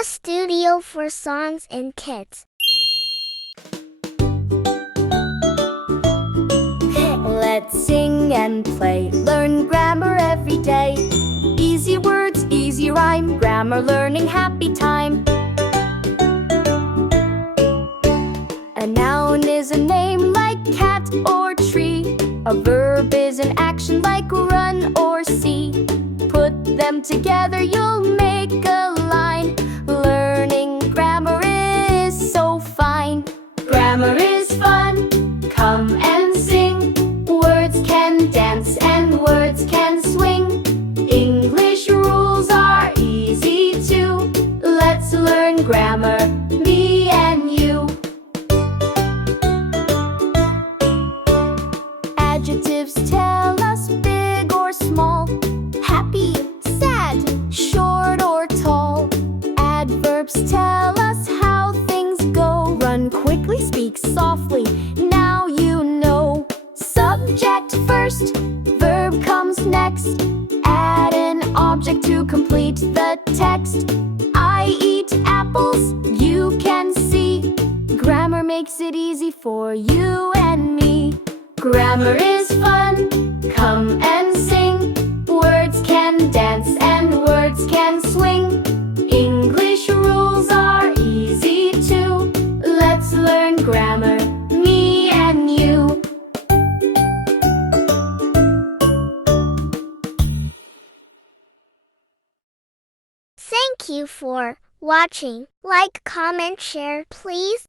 a studio for songs and kids. Let's sing and play, learn grammar every day. Easy words, easy rhyme, grammar learning happy time. A noun is a name like cat or tree. A verb is an action like run or see. Put them together, you'll make a line. Learning grammar is so fine. Grammar is fun, come and sing. Words can dance and words can swing. English rules are easy too. Let's learn grammar, me and you. Adjectives tell us big or small, happy, sad, short or tall. Adverbs tell us how things go. Run quickly, speak softly, now you know. Subject first, verb comes next. Add an object to complete the text. I eat apples, you can see. Grammar makes it easy for you and me. Grammar is fun, come and sing. Words can dance and words can swing. English rules are easy too. Let's learn grammar, me and you. Thank you for watching. Like, comment, share, please.